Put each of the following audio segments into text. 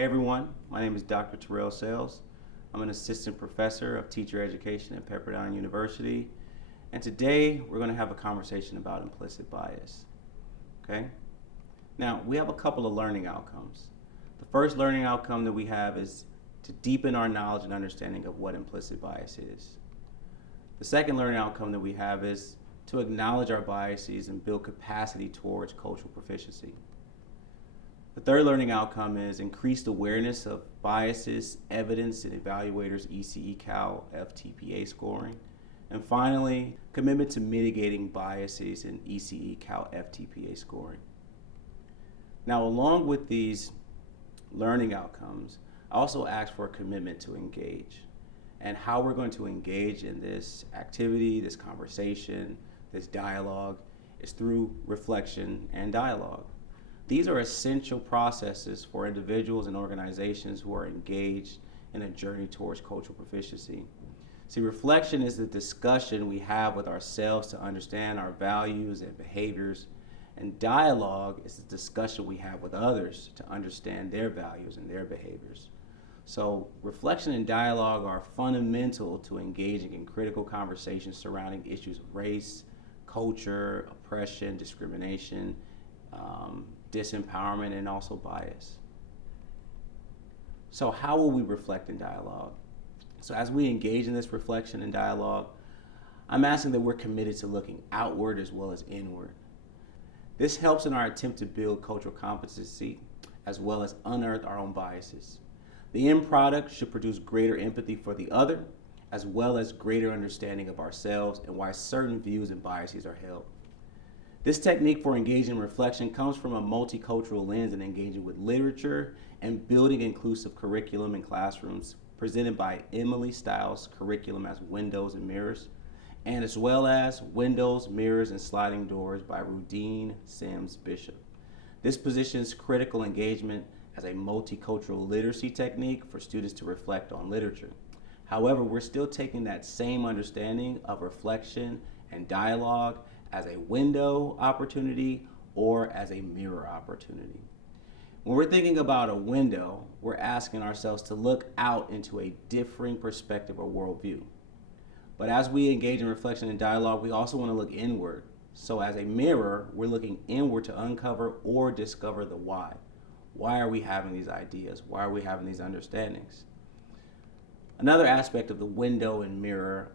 Hey everyone, my name is Dr. Terrell Sales. I'm an assistant professor of teacher education at Pepperdine University, and today we're going to have a conversation about implicit bias. Okay? Now, we have a couple of learning outcomes. The first learning outcome that we have is to deepen our knowledge and understanding of what implicit bias is. The second learning outcome that we have is to acknowledge our biases and build capacity towards cultural proficiency. The third learning outcome is increased awareness of biases, evidence, and evaluators' ECE CalFTPA scoring. And finally, commitment to mitigating biases in ECE CalFTPA scoring. Now, along with these learning outcomes, I also ask for a commitment to engage. And how we're going to engage in this activity, this conversation, this dialogue is through reflection and dialogue. These are essential processes for individuals and organizations who are engaged in a journey towards cultural proficiency. See, reflection is the discussion we have with ourselves to understand our values and behaviors, and dialogue is the discussion we have with others to understand their values and their behaviors. So reflection and dialogue are fundamental to engaging in critical conversations surrounding issues of race, culture, oppression, discrimination, disempowerment, and also bias. So how will we reflect in dialogue? So as we engage in this reflection and dialogue, I'm asking that we're committed to looking outward as well as inward. This helps in our attempt to build cultural competency as well as unearth our own biases. The end product should produce greater empathy for the other as well as greater understanding of ourselves and why certain views and biases are held. This technique for engaging in reflection comes from a multicultural lens in engaging with literature and building inclusive curriculum in classrooms presented by Emily Stiles' curriculum as Windows and Mirrors, and as well as Windows, Mirrors, and Sliding Doors by Rudine Sims Bishop. This positions critical engagement as a multicultural literacy technique for students to reflect on literature. However, we're still taking that same understanding of reflection and dialogue as a window opportunity or as a mirror opportunity. When we're thinking about a window, we're asking ourselves to look out into a differing perspective or worldview. But as we engage in reflection and dialogue, we also want to look inward. So as a mirror, we're looking inward to uncover or discover the why. Why are we having these ideas? Why are we having these understandings? Another aspect of the window and mirror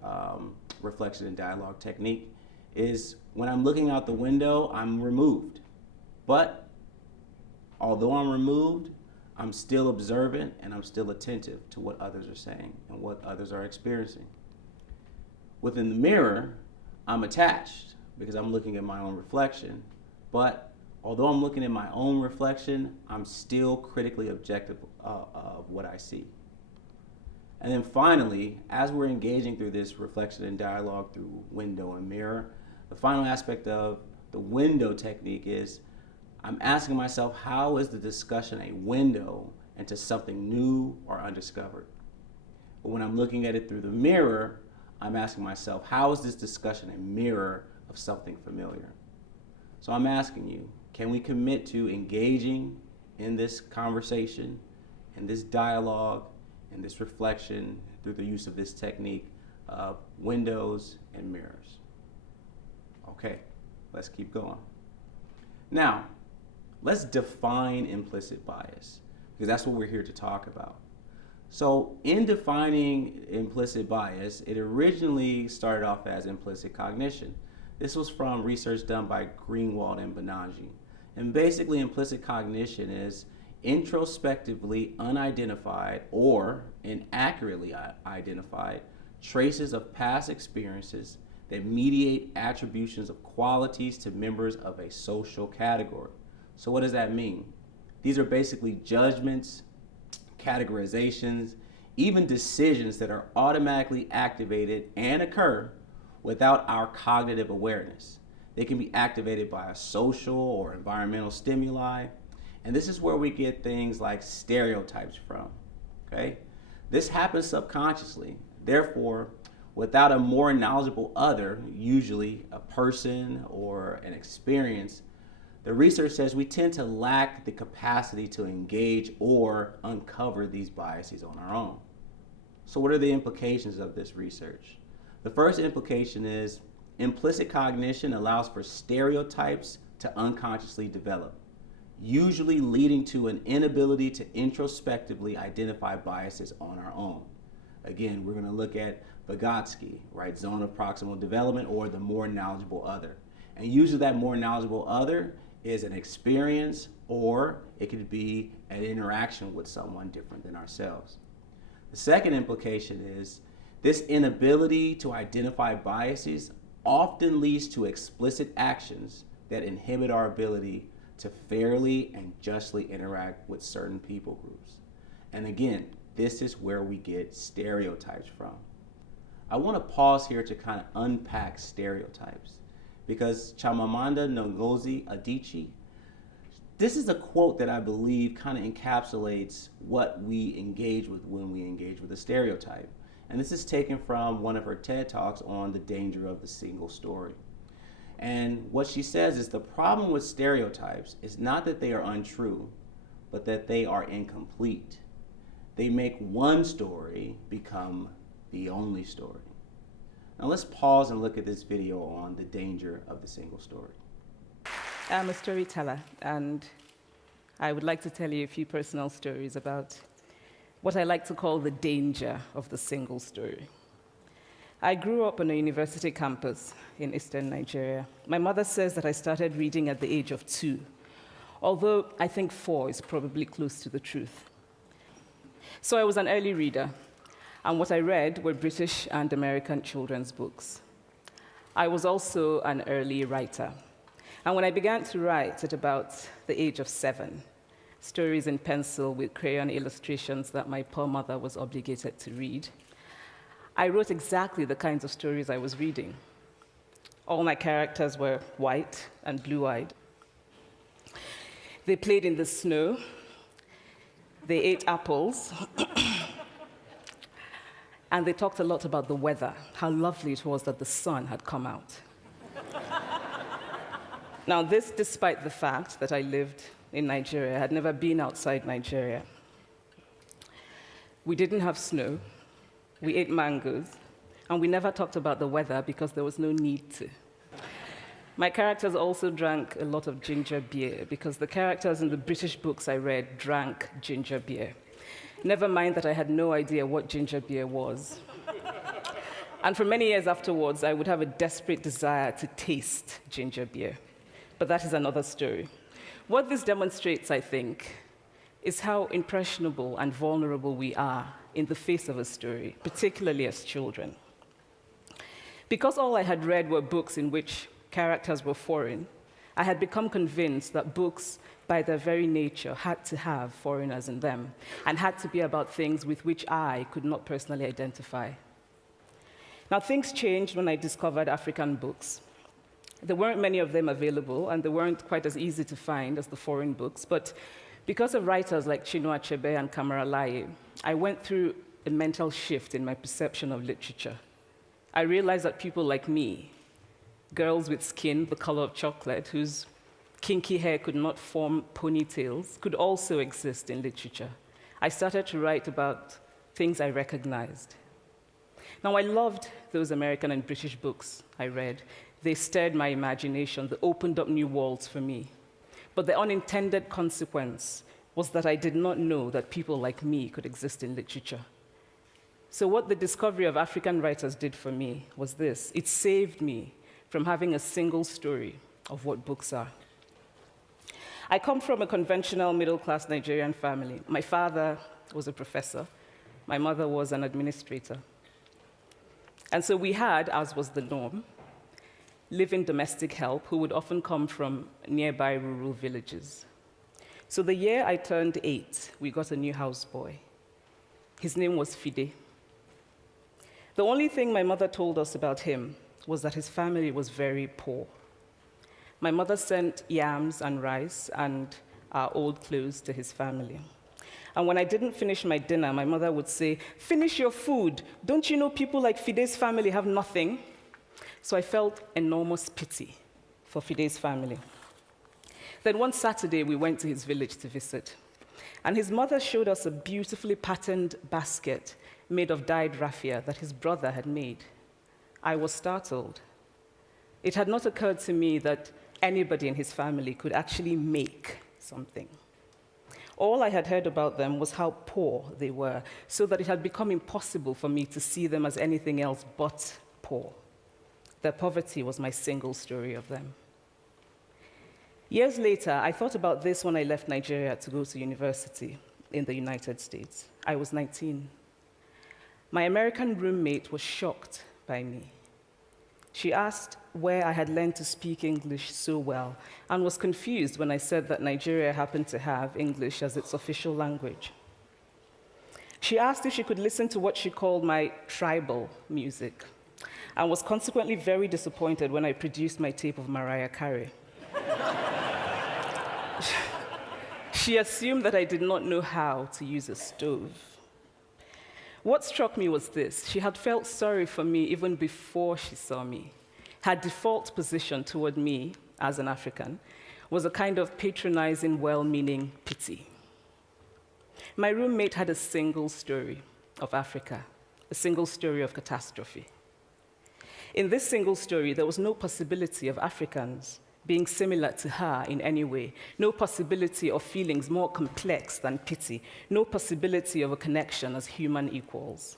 reflection and dialogue technique is when I'm looking out the window, I'm removed. But although I'm removed, I'm still observant and I'm still attentive to what others are saying and what others are experiencing. Within the mirror, I'm attached because I'm looking at my own reflection. But although I'm looking at my own reflection, I'm still critically objective of what I see. And then finally, as we're engaging through this reflection and dialogue through window and mirror, the final aspect of the window technique is I'm asking myself, how is the discussion a window into something new or undiscovered? But when I'm looking at it through the mirror, I'm asking myself, how is this discussion a mirror of something familiar? So I'm asking you, can we commit to engaging in this conversation, in this dialogue, in this reflection through the use of this technique of windows and mirrors? Okay, let's keep going. Now, let's define implicit bias, because that's what we're here to talk about. So in defining implicit bias, it originally started off as implicit cognition. This was from research done by Greenwald and Benagi. And basically, implicit cognition is introspectively unidentified or inaccurately identified traces of past experiences that mediate attributions of qualities to members of a social category. So what does that mean? These are basically judgments, categorizations, even decisions that are automatically activated and occur without our cognitive awareness. They can be activated by a social or environmental stimuli, and this is where we get things like stereotypes from, okay? This happens subconsciously. Therefore, without a more knowledgeable other, usually a person or an experience, The research says we tend to lack the capacity to engage or uncover these biases on our own. So what are the implications of this research? The first implication is implicit cognition allows for stereotypes to unconsciously develop, usually leading to an inability to introspectively identify biases on our own. Again, we're going to look at Vygotsky, right? Zone of proximal development, or the more knowledgeable other. And usually that more knowledgeable other is an experience, or it could be an interaction with someone different than ourselves. The second implication is this inability to identify biases often leads to explicit actions that inhibit our ability to fairly and justly interact with certain people groups. And again, this is where we get stereotypes from. I want to pause here to kind of unpack stereotypes, because Chimamanda Ngozi Adichie, this is a quote that I believe kind of encapsulates what we engage with when we engage with a stereotype. And this is taken from one of her TED Talks on the danger of the single story. And what she says is the problem with stereotypes is not that they are untrue, but that they are incomplete. They make one story become the only story. Now let's pause and look at this video on the danger of the single story. I'm a storyteller, and I would like to tell you a few personal stories about what I like to call the danger of the single story. I grew up on a university campus in eastern Nigeria. My mother says that I started reading at the age of 2, although I think 4 is probably close to the truth. So I was an early reader, and what I read were British and American children's books. I was also an early writer. And when I began to write at about the age of 7, stories in pencil with crayon illustrations that my poor mother was obligated to read, I wrote exactly the kinds of stories I was reading. All my characters were white and blue-eyed. They played in the snow. They ate apples. And they talked a lot about the weather, how lovely it was that the sun had come out. Now, this despite the fact that I lived in Nigeria. I had never been outside Nigeria. We didn't have snow. We ate mangoes. And we never talked about the weather because there was no need to. My characters also drank a lot of ginger beer because the characters in the British books I read drank ginger beer. Never mind that I had no idea what ginger beer was. And for many years afterwards, I would have a desperate desire to taste ginger beer. But that is another story. What this demonstrates, I think, is how impressionable and vulnerable we are in the face of a story, particularly as children. Because all I had read were books in which characters were foreign, I had become convinced that books, by their very nature, had to have foreigners in them and had to be about things with which I could not personally identify. Now, things changed when I discovered African books. There weren't many of them available, and they weren't quite as easy to find as the foreign books, but because of writers like Chinua Achebe and Kamaralaye, I went through a mental shift in my perception of literature. I realized that people like me, girls with skin the color of chocolate, whose kinky hair could not form ponytails, could also exist in literature. I started to write about things I recognized. Now, I loved those American and British books I read. They stirred my imagination. They opened up new worlds for me. But the unintended consequence was that I did not know that people like me could exist in literature. So what the discovery of African writers did for me was this. It saved me from having a single story of what books are. I come from a conventional middle-class Nigerian family. My father was a professor. My mother was an administrator. And so we had, as was the norm, live-in domestic help who would often come from nearby rural villages. So the year I turned 8, we got a new houseboy. His name was Fide. The only thing my mother told us about him was that his family was very poor. My mother sent yams and rice and our old clothes to his family. And when I didn't finish my dinner, my mother would say, "Finish your food. Don't you know people like Fide's family have nothing?" So I felt enormous pity for Fide's family. Then one Saturday, we went to his village to visit. And his mother showed us a beautifully patterned basket made of dyed raffia that his brother had made. I was startled. It had not occurred to me that anybody in his family could actually make something. All I had heard about them was how poor they were, so that it had become impossible for me to see them as anything else but poor. Their poverty was my single story of them. Years later, I thought about this when I left Nigeria to go to university in the United States. I was 19. My American roommate was shocked by me. She asked where I had learned to speak English so well and was confused when I said that Nigeria happened to have English as its official language. She asked if she could listen to what she called my tribal music and was consequently very disappointed when I produced my tape of Mariah Carey. She assumed that I did not know how to use a stove. What struck me was this: she had felt sorry for me even before she saw me. Her default position toward me, as an African, was a kind of patronizing, well-meaning pity. My roommate had a single story of Africa, a single story of catastrophe. In this single story, there was no possibility of Africans being similar to her in any way, no possibility of feelings more complex than pity, no possibility of a connection as human equals.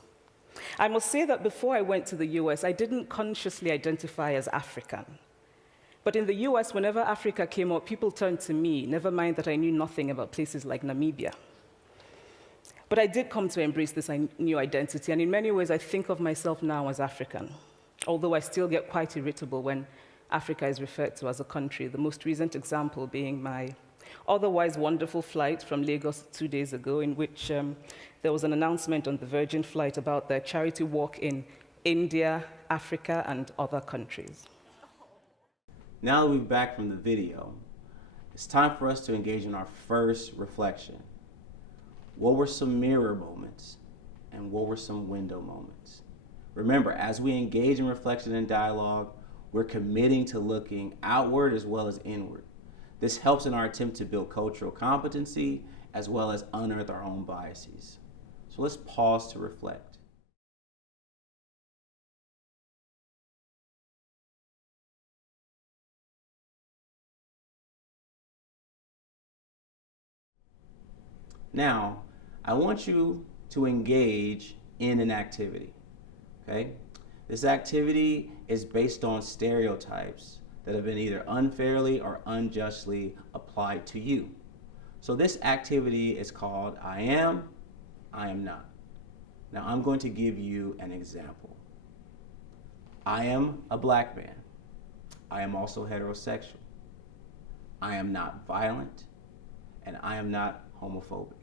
I must say that before I went to the US, I didn't consciously identify as African. But in the US, whenever Africa came up, people turned to me, never mind that I knew nothing about places like Namibia. But I did come to embrace this new identity, and in many ways, I think of myself now as African, although I still get quite irritable when Africa is referred to as a country, the most recent example being my otherwise wonderful flight from Lagos 2 days ago, in which there was an announcement on the Virgin flight about their charity walk in India, Africa, and other countries. Now that we're back from the video, it's time for us to engage in our first reflection. What were some mirror moments, and what were some window moments? Remember, as we engage in reflection and dialogue, we're committing to looking outward as well as inward. This helps in our attempt to build cultural competency as well as unearth our own biases. So let's pause to reflect. Now, I want you to engage in an activity, okay? This activity is based on stereotypes that have been either unfairly or unjustly applied to you. So this activity is called I am not. Now I'm going to give you an example. I am a black man. I am also heterosexual. I am not violent, and I am not homophobic.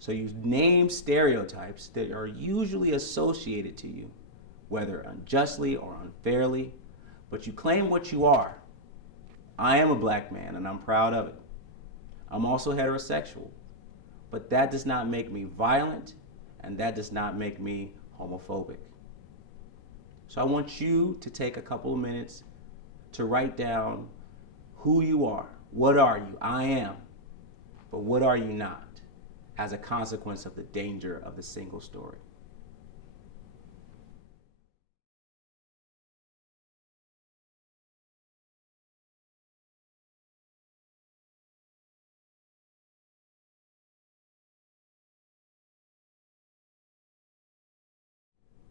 So you name stereotypes that are usually associated to you, whether unjustly or unfairly, but you claim what you are. I am a black man, and I'm proud of it. I'm also heterosexual, but that does not make me violent, and that does not make me homophobic. So I want you to take a couple of minutes to write down who you are. What are you? I am. But what are you not, as a consequence of the danger of the single story?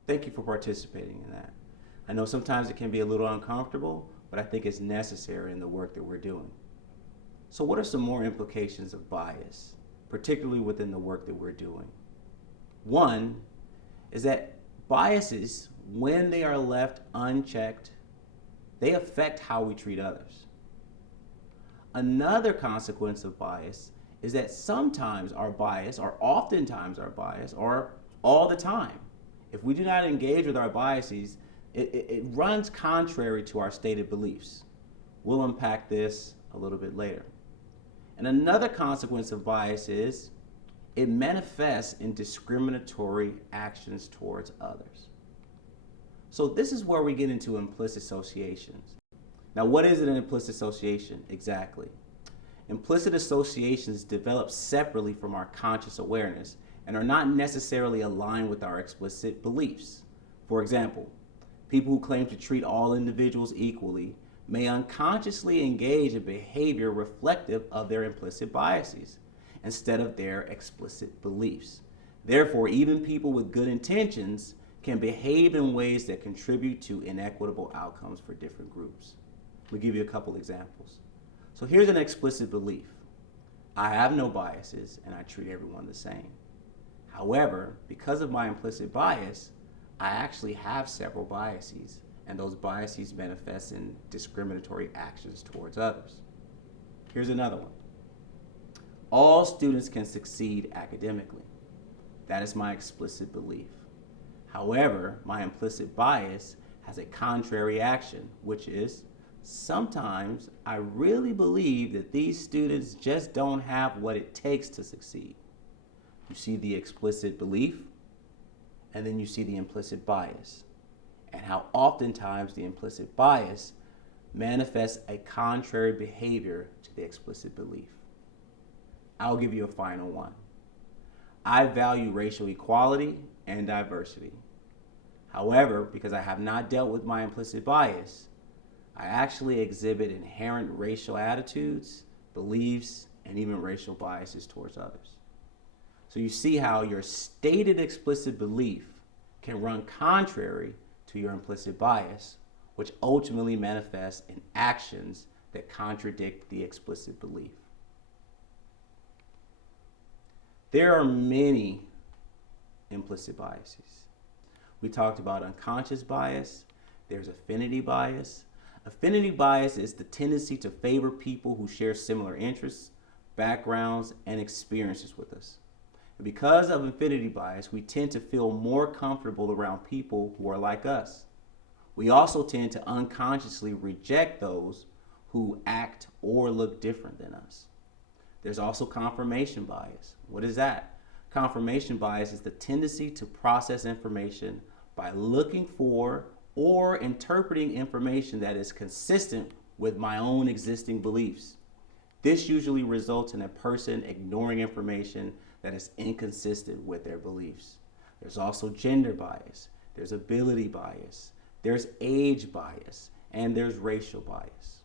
Thank you for participating in that. I know sometimes it can be a little uncomfortable, but I think it's necessary in the work that we're doing. So what are some more implications of bias, particularly within the work that we're doing? One is that biases, when they are left unchecked, they affect how we treat others. Another consequence of bias is that sometimes our bias, or oftentimes our bias, or all the time, if we do not engage with our biases, it runs contrary to our stated beliefs. We'll unpack this a little bit later. And another consequence of bias is it manifests in discriminatory actions towards others. So this is where we get into implicit associations. Now, what is an implicit association exactly? Implicit associations develop separately from our conscious awareness and are not necessarily aligned with our explicit beliefs. For example, people who claim to treat all individuals equally may unconsciously engage in behavior reflective of their implicit biases instead of their explicit beliefs. Therefore, even people with good intentions can behave in ways that contribute to inequitable outcomes for different groups. We'll give you a couple examples. So here's an explicit belief. I have no biases and I treat everyone the same. However, because of my implicit bias, I actually have several biases, and those biases manifest in discriminatory actions towards others. Here's another one. All students can succeed academically. That is my explicit belief. However, my implicit bias has a contrary action, which is sometimes I really believe that these students just don't have what it takes to succeed. You see the explicit belief, and then you see the implicit bias, and how oftentimes the implicit bias manifests a contrary behavior to the explicit belief. I'll give you a final one. I value racial equality and diversity. However, because I have not dealt with my implicit bias, I actually exhibit inherent racial attitudes, beliefs, and even racial biases towards others. So you see how your stated explicit belief can run contrary to your implicit bias, which ultimately manifests in actions that contradict the explicit belief. There are many implicit biases. We talked about unconscious bias. There's affinity bias. Affinity bias is the tendency to favor people who share similar interests, backgrounds, and experiences with us. And because of affinity bias, we tend to feel more comfortable around people who are like us. We also tend to unconsciously reject those who act or look different than us. There's also confirmation bias. What is that? Confirmation bias is the tendency to process information by looking for or interpreting information that is consistent with my own existing beliefs. This usually results in a person ignoring information that is inconsistent with their beliefs. There's also gender bias, there's ability bias, there's age bias, and there's racial bias.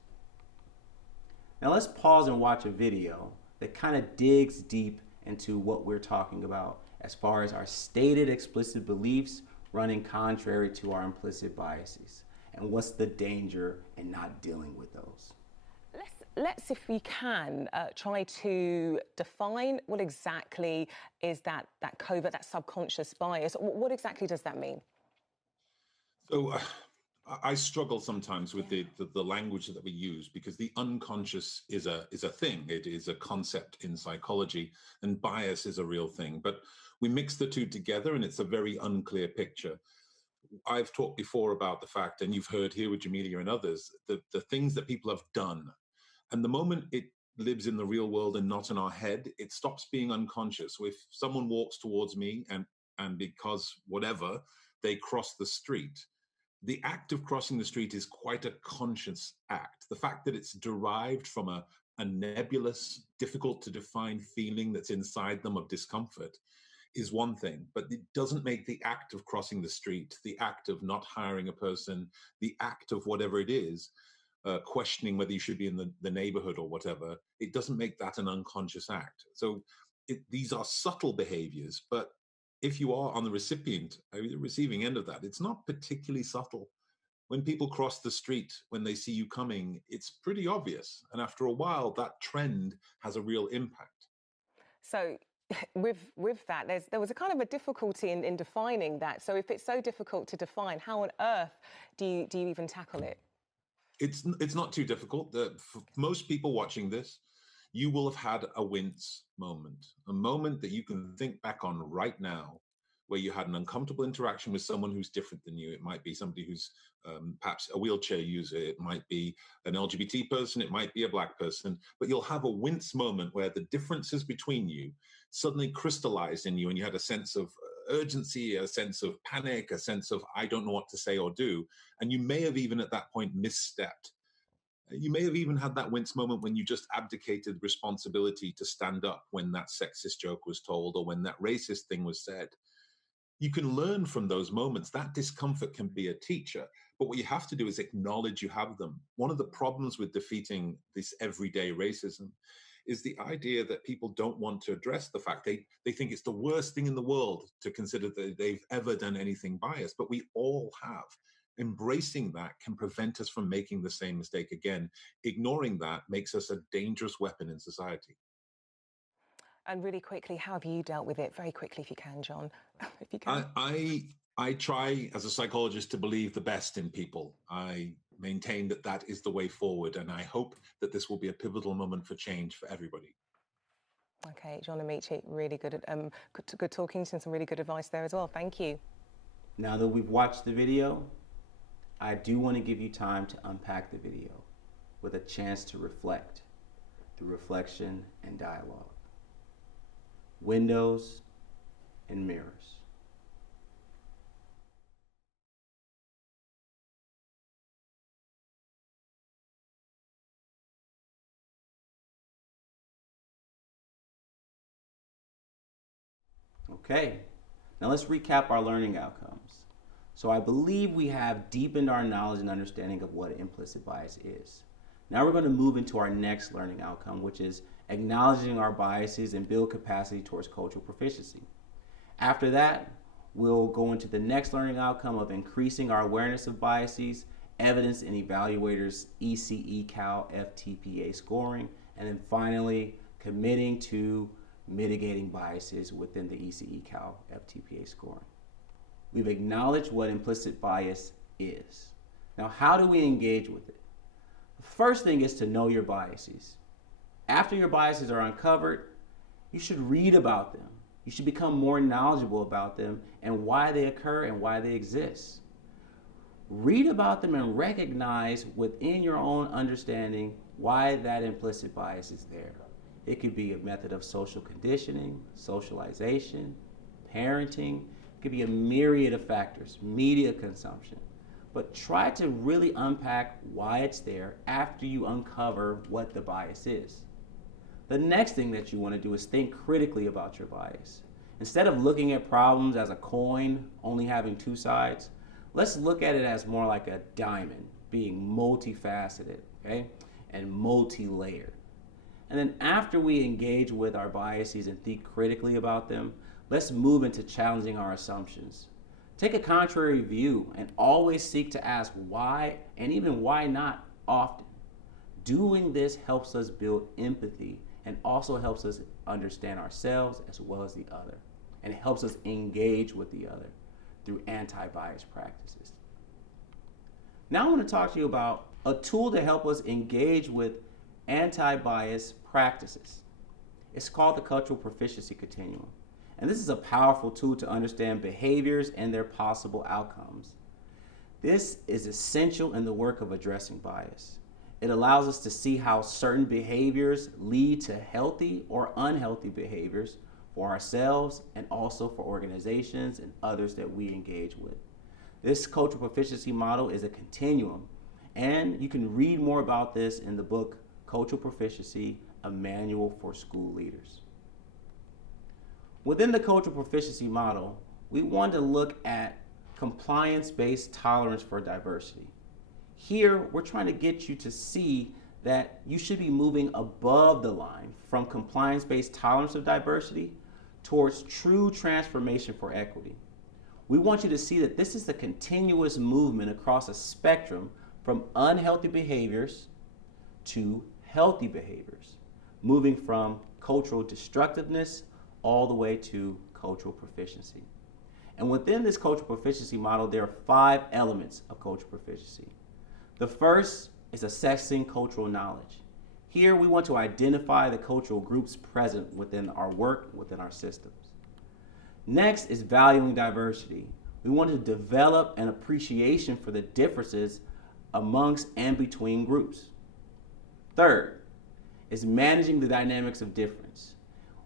Now let's pause and watch a video that kind of digs deep into what we're talking about as far as our stated explicit beliefs running contrary to our implicit biases, and what's the danger in not dealing with those. Let's, if we can, try to define what exactly is that covert, that subconscious bias. What exactly does that mean? So I struggle sometimes with the language that we use, because the unconscious is a thing. It is a concept in psychology, and bias is a real thing. But we mix the two together, and it's a very unclear picture. I've talked before about the fact, and you've heard here with Jamelia and others, the things that people have done. And the moment it lives in the real world and not in our head, it stops being unconscious. So if someone walks towards me and because whatever, they cross the street, the act of crossing the street is quite a conscious act. The fact that it's derived from a nebulous, difficult to define feeling that's inside them of discomfort is one thing, but it doesn't make the act of crossing the street, the act of not hiring a person, the act of whatever it is, questioning whether you should be in the neighborhood or whatever, it doesn't make that an unconscious act. So these are subtle behaviors, but if you are on the receiving end of that, it's not particularly subtle. When people cross the street, when they see you coming, it's pretty obvious. And after a while, that trend has a real impact. So with that, there was a kind of a difficulty in defining that. So if it's so difficult to define, how on earth do you even tackle it? It's not too difficult. For most people watching this, you will have had a wince moment, a moment that you can think back on right now, where you had an uncomfortable interaction with someone who's different than you. It might be somebody who's perhaps a wheelchair user. It might be an LGBT person. It might be a Black person. But you'll have a wince moment where the differences between you suddenly crystallized in you, and you had a sense of urgency, a sense of panic, a sense of I don't know what to say or do. And you may have even at that point misstepped. You may have even had that wince moment when you just abdicated responsibility to stand up when that sexist joke was told or when that racist thing was said. You can learn from those moments. That discomfort can be a teacher, but what you have to do is acknowledge you have them. One of the problems with defeating this everyday racism is the idea that people don't want to address the fact they think it's the worst thing in the world to consider that they've ever done anything biased, but we all have. Embracing that can prevent us from making the same mistake again. Ignoring that makes us a dangerous weapon in society. And really quickly, how have you dealt with it? Very quickly, if you can, John, if you I, can. I try as a psychologist to believe the best in people. I maintain that that is the way forward, and I hope that this will be a pivotal moment for change for everybody. Okay, John Amici, really good, good talking to you and some really good advice there as well. Thank you. Now that we've watched the video, I do want to give you time to unpack the video with a chance to reflect through reflection and dialogue. Windows and mirrors. Okay, now let's recap our learning outcomes. So I believe we have deepened our knowledge and understanding of what implicit bias is. Now we're going to move into our next learning outcome, which is acknowledging our biases and build capacity towards cultural proficiency. After that, we'll go into the next learning outcome of increasing our awareness of biases, evidence in evaluators' ECE CalFTPA scoring, and then finally committing to mitigating biases within the ECE CalFTPA scoring. We've acknowledged what implicit bias is. Now, how do we engage with it? The first thing is to know your biases. After your biases are uncovered, you should read about them. You should become more knowledgeable about them and why they occur and why they exist. Read about them and recognize within your own understanding why that implicit bias is there. It could be a method of social conditioning, socialization, parenting. It could be a myriad of factors, media consumption. But try to really unpack why it's there after you uncover what the bias is. The next thing that you want to do is think critically about your bias. Instead of looking at problems as a coin only having two sides, let's look at it as more like a diamond, being multifaceted, okay, and multi-layered. And then after we engage with our biases and think critically about them, let's move into challenging our assumptions. Take a contrary view and always seek to ask why and even why not often. Doing this helps us build empathy and also helps us understand ourselves as well as the other. And it helps us engage with the other through anti-bias practices. Now I want to talk to you about a tool to help us engage with anti-bias practices. It's called the Cultural Proficiency Continuum. And this is a powerful tool to understand behaviors and their possible outcomes. This is essential in the work of addressing bias. It allows us to see how certain behaviors lead to healthy or unhealthy behaviors for ourselves and also for organizations and others that we engage with. This cultural proficiency model is a continuum, and you can read more about this in the book Cultural Proficiency, a Manual for School Leaders. Within the cultural proficiency model, we want to look at compliance-based tolerance for diversity. Here, we're trying to get you to see that you should be moving above the line from compliance-based tolerance of diversity towards true transformation for equity. We want you to see that this is a continuous movement across a spectrum from unhealthy behaviors to healthy behaviors, moving from cultural destructiveness all the way to cultural proficiency. And within this cultural proficiency model, there are 5 elements of cultural proficiency. The first is assessing cultural knowledge. Here we want to identify the cultural groups present within our work, within our systems. Next is valuing diversity. We want to develop an appreciation for the differences amongst and between groups. Third is managing the dynamics of difference.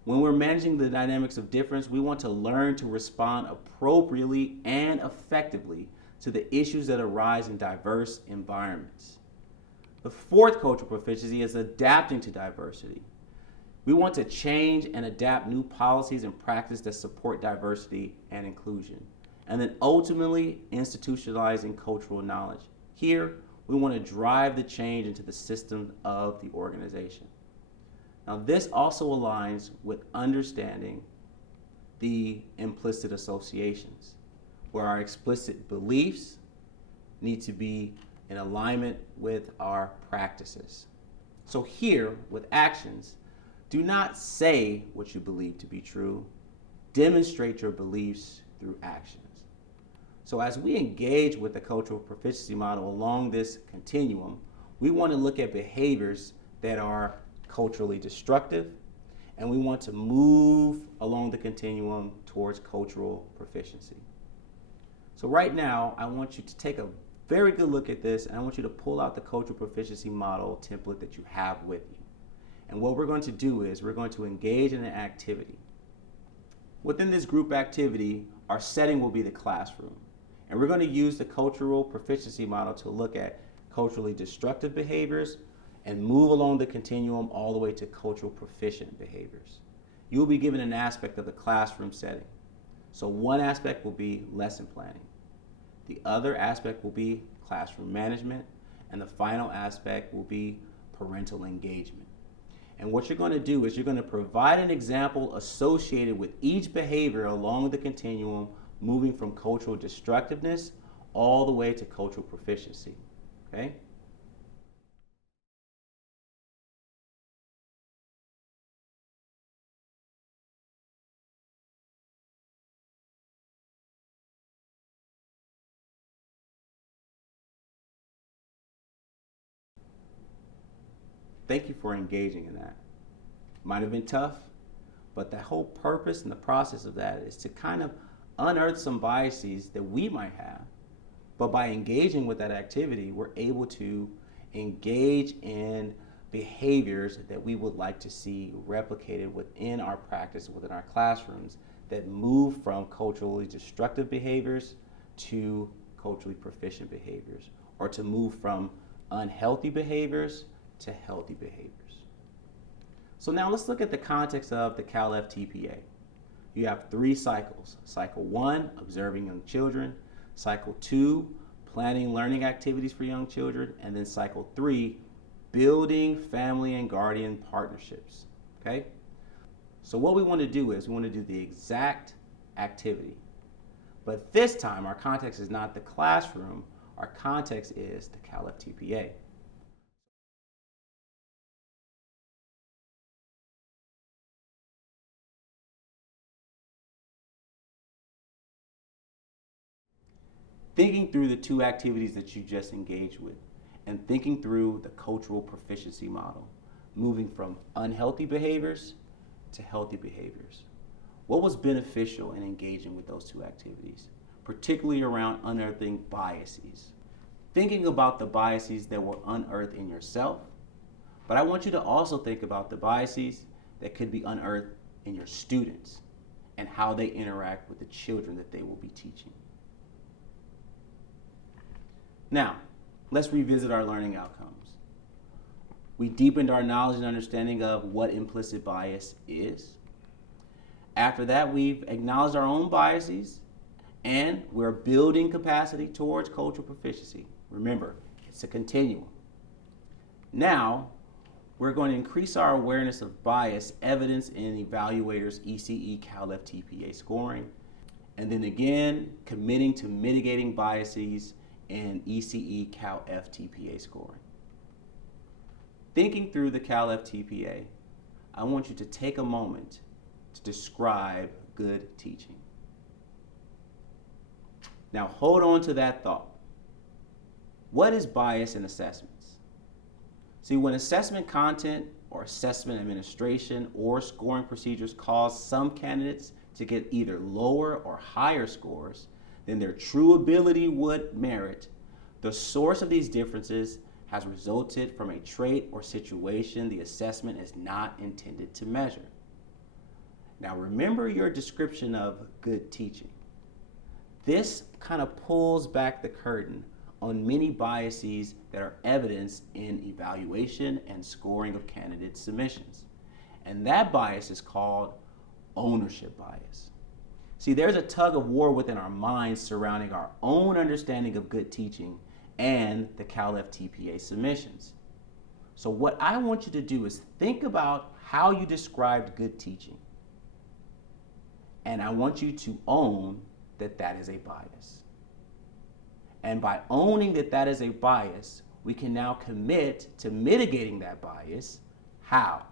When we're managing the dynamics of difference, we want to learn to respond appropriately and effectively to the issues that arise in diverse environments. The fourth cultural proficiency is adapting to diversity. We want to change and adapt new policies and practices that support diversity and inclusion. And then ultimately, institutionalizing cultural knowledge. Here, we want to drive the change into the system of the organization. Now, this also aligns with understanding the implicit associations, where our explicit beliefs need to be in alignment with our practices. So here, with actions, do not say what you believe to be true. Demonstrate your beliefs through actions. So as we engage with the cultural proficiency model along this continuum, we want to look at behaviors that are culturally destructive, and we want to move along the continuum towards cultural proficiency. So right now, I want you to take a very good look at this, and I want you to pull out the cultural proficiency model template that you have with you. And what we're going to do is we're going to engage in an activity. Within this group activity, our setting will be the classroom. And we're going to use the cultural proficiency model to look at culturally destructive behaviors and move along the continuum all the way to cultural proficient behaviors. You'll be given an aspect of the classroom setting. So one aspect will be lesson planning. The other aspect will be classroom management. And the final aspect will be parental engagement. And what you're going to do is you're going to provide an example associated with each behavior along the continuum, moving from cultural destructiveness all the way to cultural proficiency. Okay? Thank you for engaging in that. Might have been tough, but the whole purpose and the process of that is to kind of unearth some biases that we might have. But by engaging with that activity, we're able to engage in behaviors that we would like to see replicated within our practice, within our classrooms, that move from culturally destructive behaviors to culturally proficient behaviors, or to move from unhealthy behaviors to healthy behaviors. So now let's look at the context of the CalFTPA. You have 3 cycles. Cycle 1, observing young children. Cycle 2, planning learning activities for young children. And then cycle 3, building family and guardian partnerships. Okay? So what we want to do is we want to do the exact activity. But this time our context is not the classroom, our context is the CalFTPA. Thinking through the 2 activities that you just engaged with, and thinking through the cultural proficiency model, moving from unhealthy behaviors to healthy behaviors. What was beneficial in engaging with those 2 activities, particularly around unearthing biases? Thinking about the biases that were unearthed in yourself, but I want you to also think about the biases that could be unearthed in your students and how they interact with the children that they will be teaching. Now, let's revisit our learning outcomes. We deepened our knowledge and understanding of what implicit bias is. After that, we've acknowledged our own biases, and we're building capacity towards cultural proficiency. Remember, it's a continuum. Now, we're going to increase our awareness of bias evidence in evaluators' ECE CalFTPA scoring, and then again, committing to mitigating biases and ECE CalFTPA scoring. Thinking through the CalFTPA, I want you to take a moment to describe good teaching. Now hold on to that thought. What is bias in assessments? See, when assessment content or assessment administration or scoring procedures cause some candidates to get either lower or higher scores than their true ability would merit, the source of these differences has resulted from a trait or situation the assessment is not intended to measure. Now remember your description of good teaching. This kind of pulls back the curtain on many biases that are evidenced in evaluation and scoring of candidate submissions. And that bias is called ownership bias. See, there's a tug of war within our minds surrounding our own understanding of good teaching and the CalFTPA submissions. So what I want you to do is think about how you described good teaching. And I want you to own that that is a bias. And by owning that that is a bias, we can now commit to mitigating that bias. How?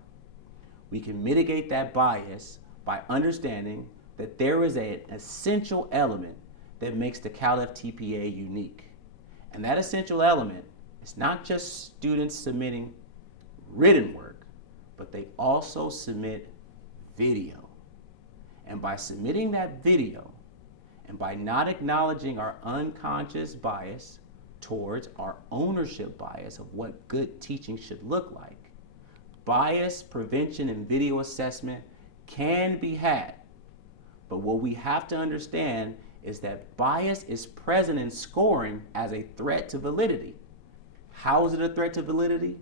We can mitigate that bias by understanding that there is an essential element that makes the CalFTPA unique. And that essential element is not just students submitting written work, but they also submit video. And by submitting that video, and by not acknowledging our unconscious bias towards our ownership bias of what good teaching should look like, bias prevention and video assessment can be had. But what we have to understand is that bias is present in scoring as a threat to validity. How is it a threat to validity?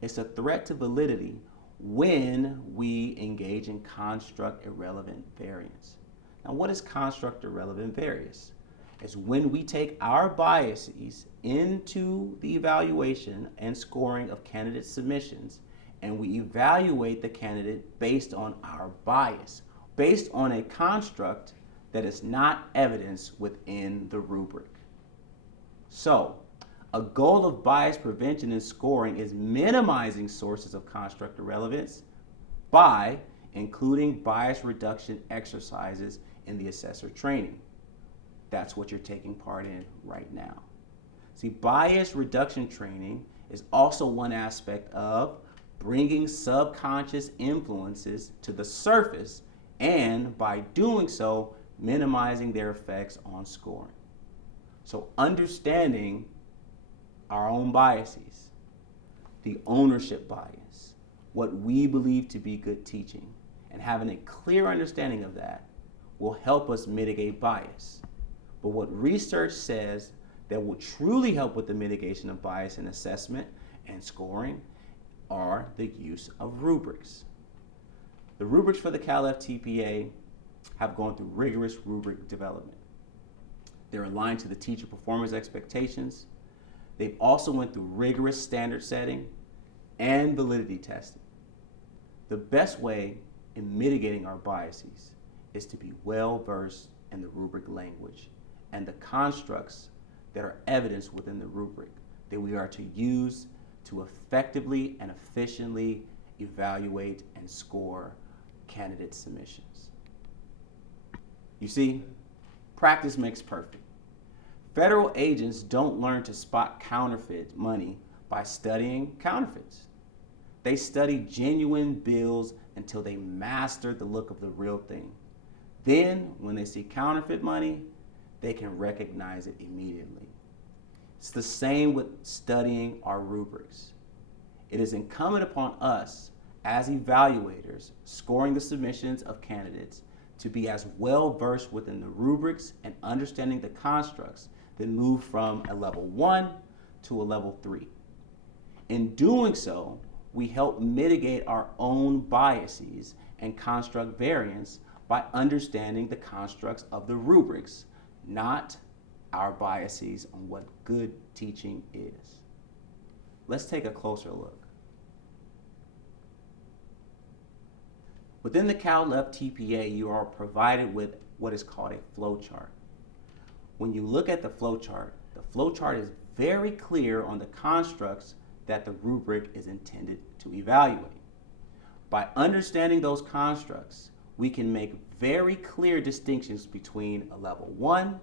It's a threat to validity when we engage in construct irrelevant variance. Now, what is construct irrelevant variance? It's when we take our biases into the evaluation and scoring of candidate submissions, and we evaluate the candidate based on our bias, based on a construct that is not evidenced within the rubric. So, a goal of bias prevention and scoring is minimizing sources of construct irrelevance by including bias reduction exercises in the assessor training. That's what you're taking part in right now. See, bias reduction training is also one aspect of bringing subconscious influences to the surface, and by doing so, minimizing their effects on scoring. So understanding our own biases, the ownership bias, what we believe to be good teaching, and having a clear understanding of that will help us mitigate bias. But what research says that will truly help with the mitigation of bias in assessment and scoring are the use of rubrics. The rubrics for the CalFTPA have gone through rigorous rubric development. They're aligned to the teacher performance expectations. They've also went through rigorous standard setting and validity testing. The best way in mitigating our biases is to be well versed in the rubric language and the constructs that are evidenced within the rubric that we are to use to effectively and efficiently evaluate and score candidate submissions. You see, practice makes perfect. Federal agents don't learn to spot counterfeit money by studying counterfeits. They study genuine bills until they master the look of the real thing. Then, when they see counterfeit money, they can recognize it immediately. It's the same with studying our rubrics. It is incumbent upon us as evaluators scoring the submissions of candidates to be as well versed within the rubrics and understanding the constructs that move from a level 1 to a level 3. In doing so, we help mitigate our own biases and construct variance by understanding the constructs of the rubrics, not our biases on what good teaching is. Let's take a closer look. Within the CalFTPA, you are provided with what is called a flowchart. When you look at the flowchart is very clear on the constructs that the rubric is intended to evaluate. By understanding those constructs, we can make very clear distinctions between a level 1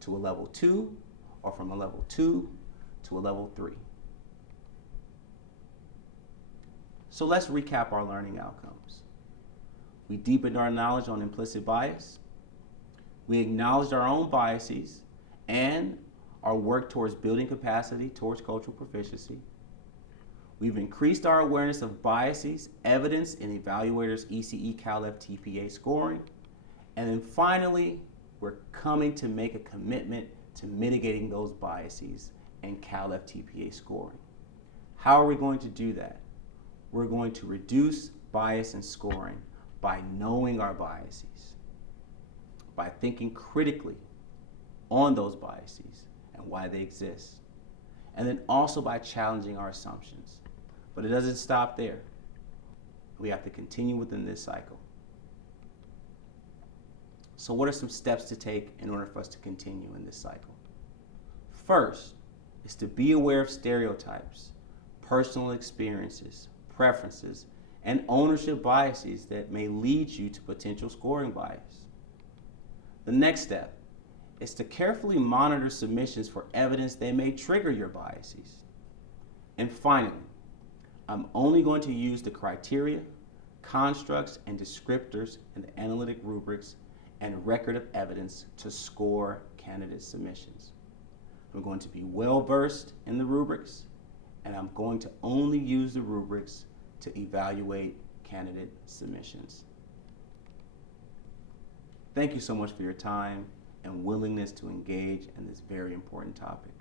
to a level 2, or from a level 2 to a level 3. So let's recap our learning outcomes. We deepened our knowledge on implicit bias. We acknowledged our own biases and our work towards building capacity towards cultural proficiency. We've increased our awareness of biases evidenced in evaluators' ECE CalFTPA scoring. And then finally, we're coming to make a commitment to mitigating those biases and CalFTPA scoring. How are we going to do that? We're going to reduce bias in scoring by knowing our biases, by thinking critically on those biases and why they exist, and then also by challenging our assumptions. But it doesn't stop there. We have to continue within this cycle. So what are some steps to take in order for us to continue in this cycle? First is to be aware of stereotypes, personal experiences, preferences, and ownership biases that may lead you to potential scoring bias. The next step is to carefully monitor submissions for evidence that may trigger your biases. And finally, I'm only going to use the criteria, constructs, and descriptors in the analytic rubrics and record of evidence to score candidate submissions. I'm going to be well versed in the rubrics, and I'm going to only use the rubrics to evaluate candidate submissions. Thank you so much for your time and willingness to engage in this very important topic.